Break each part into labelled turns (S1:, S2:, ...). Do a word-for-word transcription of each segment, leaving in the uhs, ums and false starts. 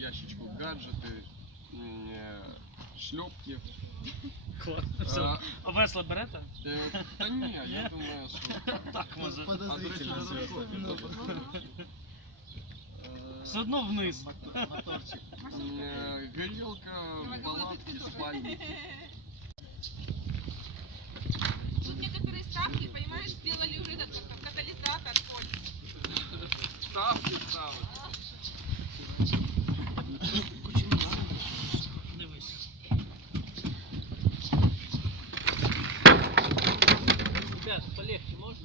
S1: ящичку гаджети, шльопки.
S2: Класно. Все.
S1: А,
S2: А весла берете?
S1: е, Та ні, я думаю, що
S2: Так може.
S3: Подозрительно
S1: А,
S3: все
S1: до речі,
S3: это.
S2: Все одно вниз.
S3: Моторчик.
S1: е, горілка, палатки, спальники.
S4: Тут некоторые ставки, понимаешь, сделали уже этот как катализатор ходит.
S1: Ставки ставити.
S2: Дивись. Ребят, полегче можно?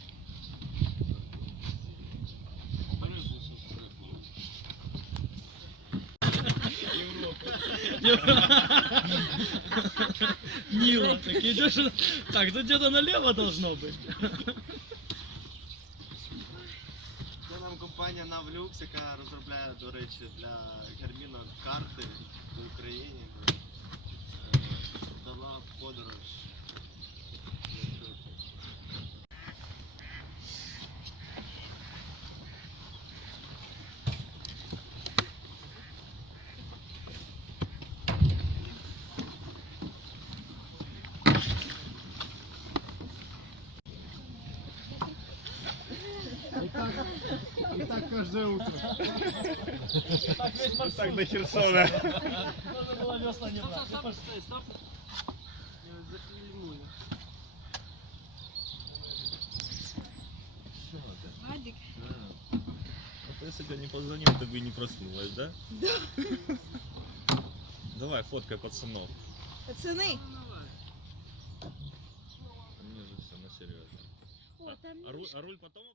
S2: Нила, так идешь. Так, тут где-то налево должно быть.
S3: Це нам компанія Навлюкс, яка розробляє, до речі, для Гарміна карти в Україні. Е, Дала в подорож. И так каждое утро.
S2: Так весь маршрут.
S3: Так до Херсона.
S2: Можно было весла не брать. Стоп, стоп, стоп. Зафильмую.
S4: Вадик.
S5: А то если бы я не позвонил, ты бы и не проснулась, да? Да. Давай, фоткай пацанов.
S4: Пацаны.
S5: Мне же все на серьезе.
S4: О, там
S5: А руль, а руль потом